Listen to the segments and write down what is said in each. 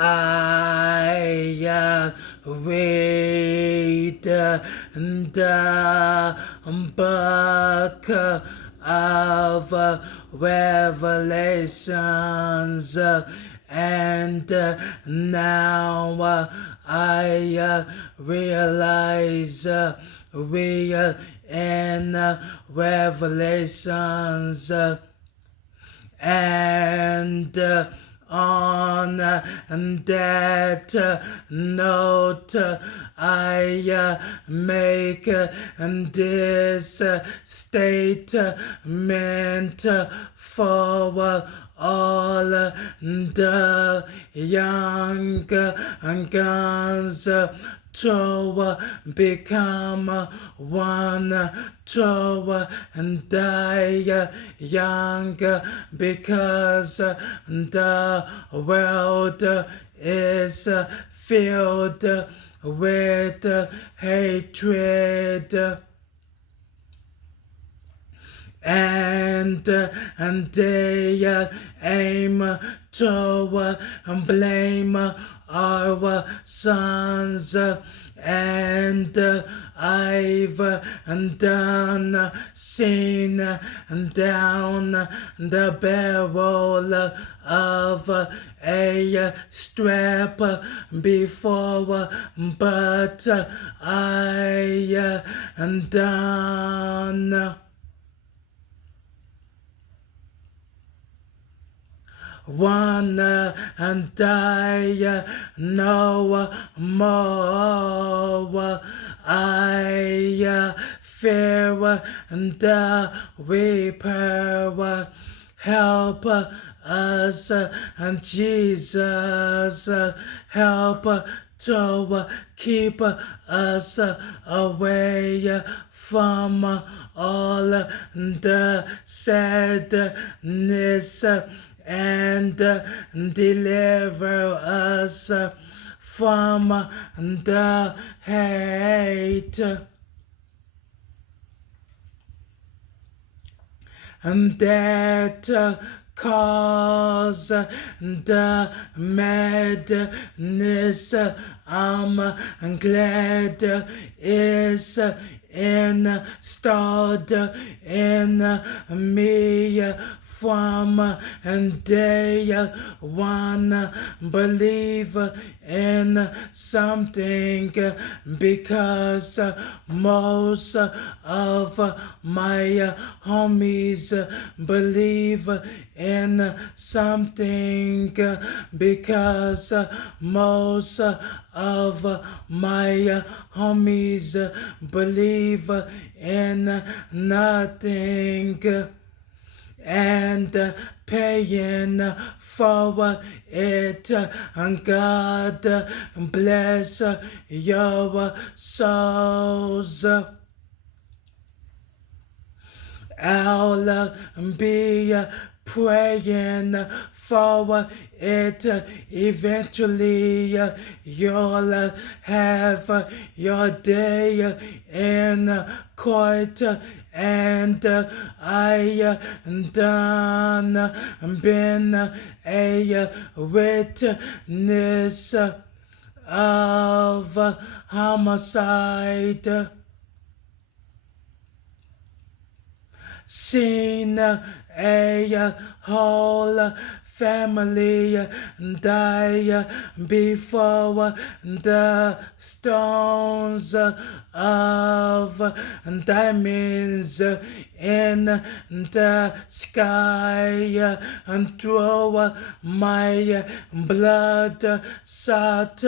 I read the book of Revelations, and now I realize we in Revelations, and on that note, I make this statement for all the young guns to become one, to die young, because the world is filled with hatred, and they aim to blame our sons, and I've seen down the barrel of a strap before, but I done one and die no more. I fear the Reaper. Help us, and Jesus, help to keep us away from all the sadness, and deliver us from the hate, and that cause the madness. I'm glad is installed in me from day one. Believe in something, because most of my homies believe in something, because most of my homies believe in nothing, and paying for it. And God bless your souls. I'll be praying for it. Eventually you'll have your day in court, and I done been a witness of homicide, seen a whole family die before the stones of diamonds in the sky, and through my blood-soaked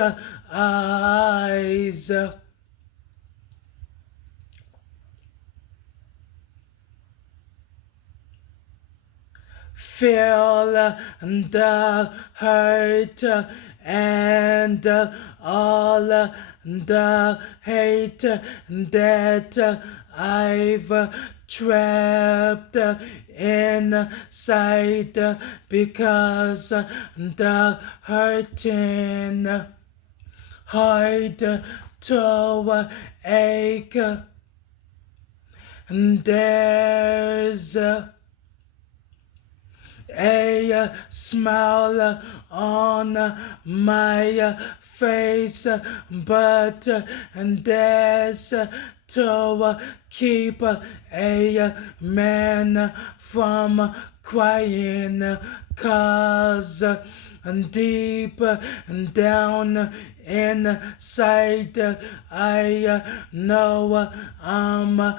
eyes. Feel the hurt and all the hate that I've trapped inside, because the hurting hard to ache. There's a smile on my face, but there's to keep a man from crying, 'cause deep down inside I know I'm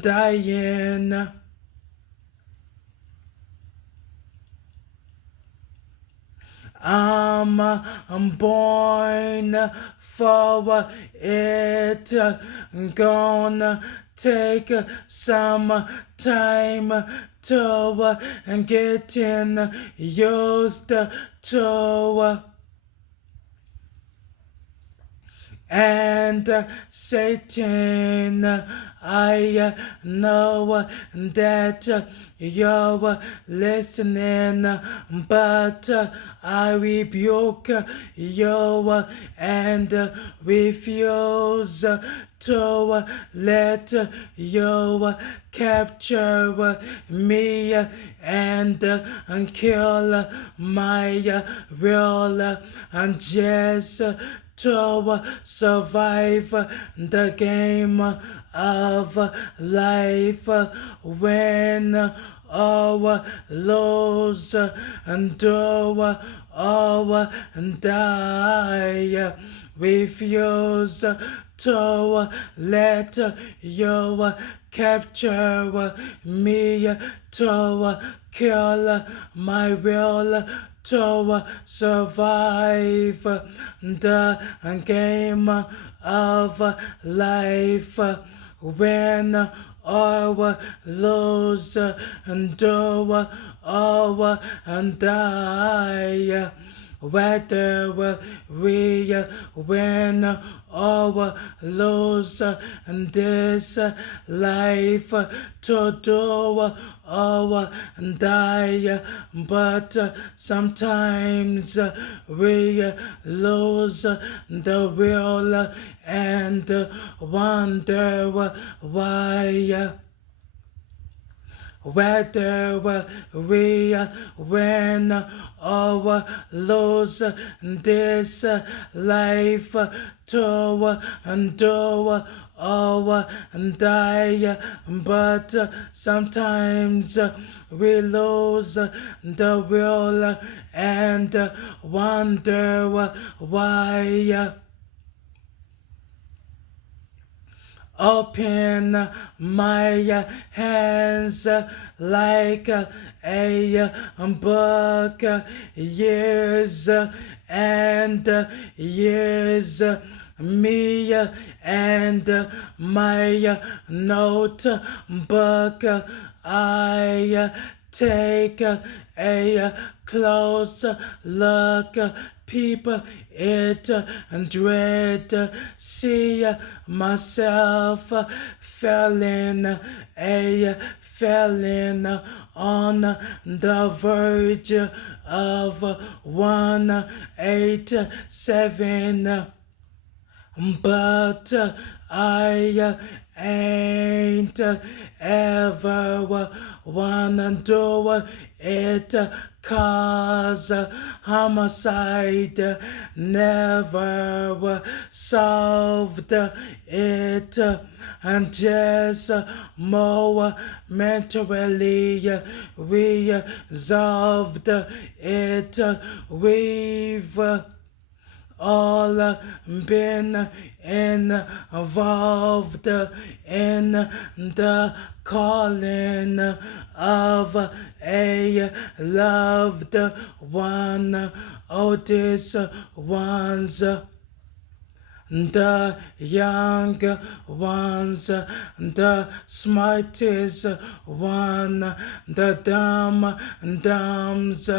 dying. I'm born for it. Gonna take some time to getting used to. And Satan, I know that you're listening, but I rebuke you and refuse to let you capture me and kill my will, and just to survive the game of life, win or lose, endure or die. Refuse to let you capture me, to kill my will, to survive the game of life, win or lose, endure or die. Whether we win or lose this life, to do or die, but sometimes we lose the will and wonder why. Whether we win or lose this life, to endure or die, but sometimes we lose the will and wonder why. Open my hands like a book, years and years, me and my notebook. I take a close look, peep it and dread, see myself falling on the verge of 187, but I ain't ever wanna do it, 'cause homicide never solved it, and just momentarily resolved it. We've all been involved in the calling of a loved one. Oh, this ones, the young ones, the smartest one, the dumbs,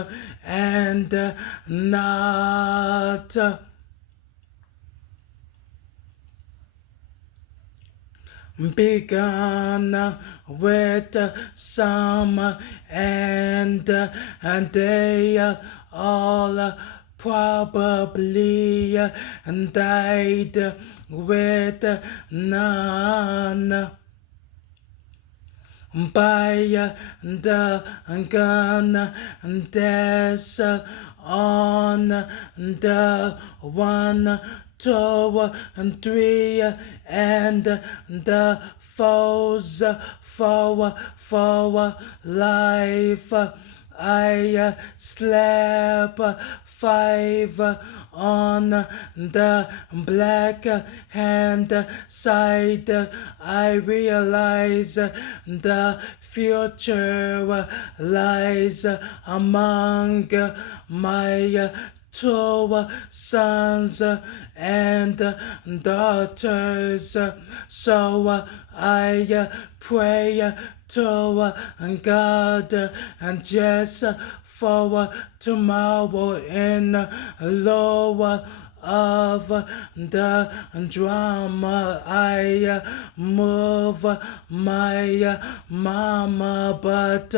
and not begun with some, and they all probably died with none. by the gun that's on the 1, 2, and 3, and the foes for life. I slept 5 on the black hand side. I realize the future lies among my 2 sons and daughters. So I pray to God and just for tomorrow in lieu of the drama. I move my mama, but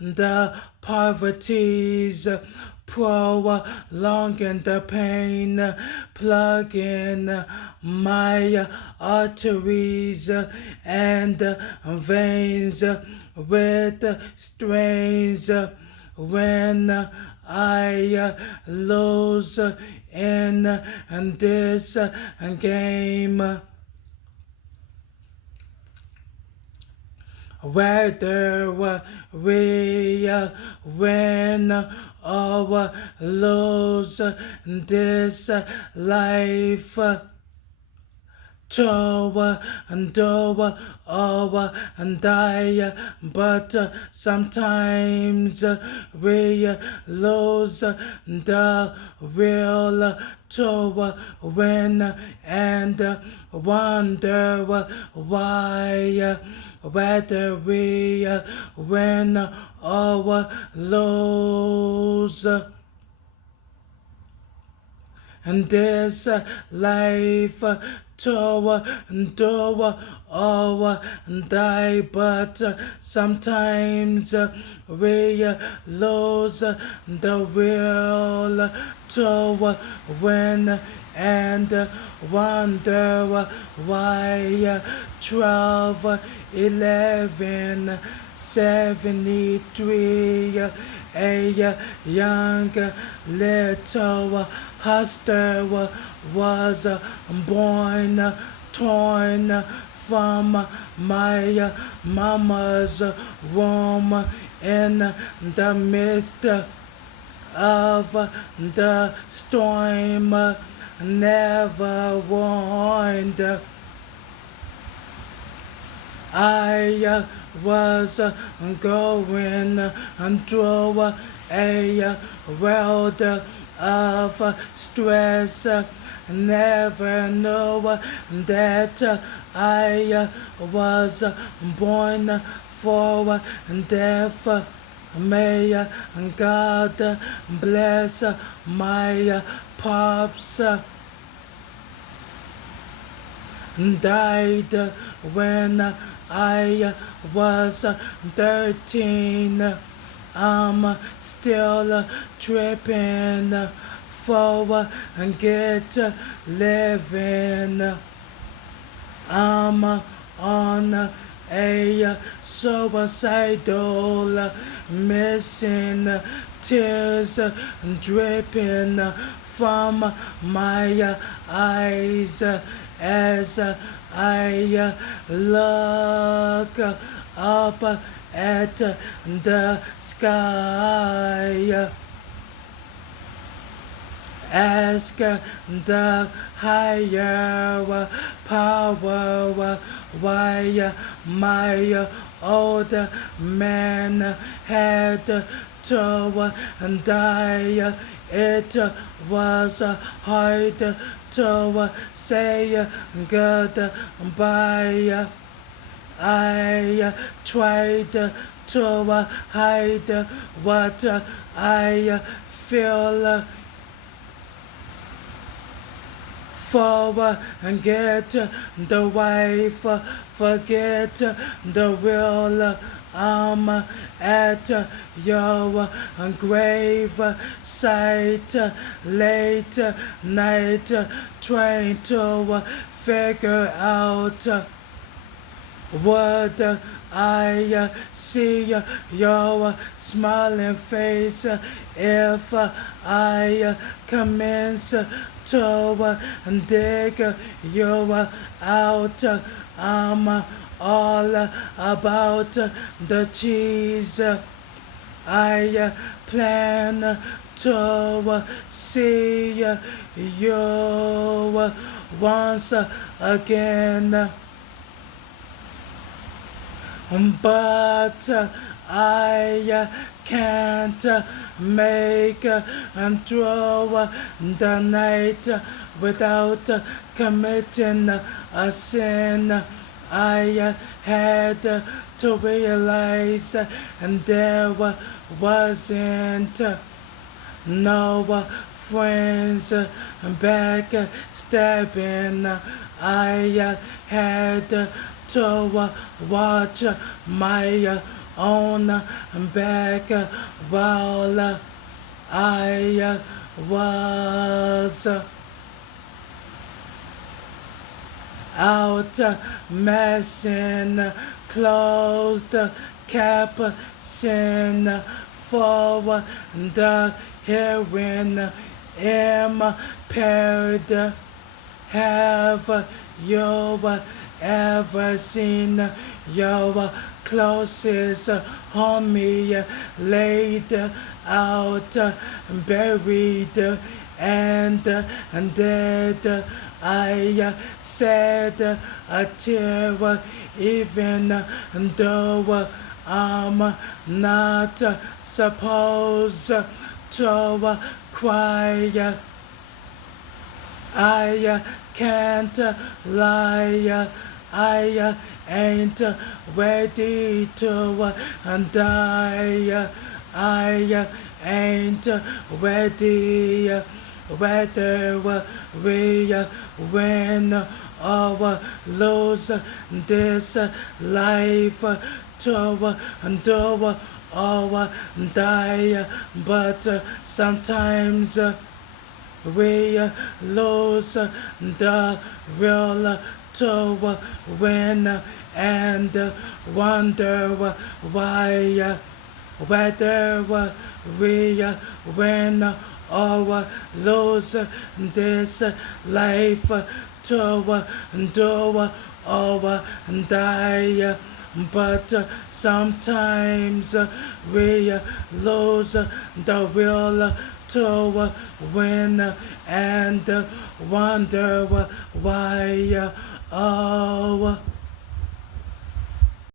the poverty's prolonging the pain, plugging my arteries and veins with strains. When I lose in this game, whether we win or lose this life, to do or die, but sometimes we lose the will to win and wonder why, whether we win or lose. And this life to do or die, but sometimes we lose the will to win and wonder why. 12, 11, 73, a young little hustler was born, torn from my mama's womb in the midst of the storm, never warned. I was going through a world of stress, never knew that I was born for death. May God bless my pops. Died when I was 13. I'm still tripping for get living. I'm on a suicidal mission, tears dripping from my eyes as I look up at the sky. Ask the higher power why my old man had to die. It was hard to say goodbye. I tried to hide what I feel forget the wife, forget the will. I'm at your grave site late night, trying to figure out would I see your smiling face. If I commence to dig you out, I'm all about the cheese. I plan to see you once again, but I can't make through the night without committing a sin. I had to realize there wasn't no friends back stabbing. I had to watch my own back while I was out messing, closed caption for the hearing impaired. Have you ever seen your closest homie laid out, buried and dead? I said a tear, even though I'm not supposed to cry. I can't lie, I ain't ready to die. I ain't ready, whether we win or lose this life, to do or die. But sometimes we lose the will to win and wonder why, whether we win or lose this life, to do or die. But sometimes we lose the will to win and wonder why. Oh.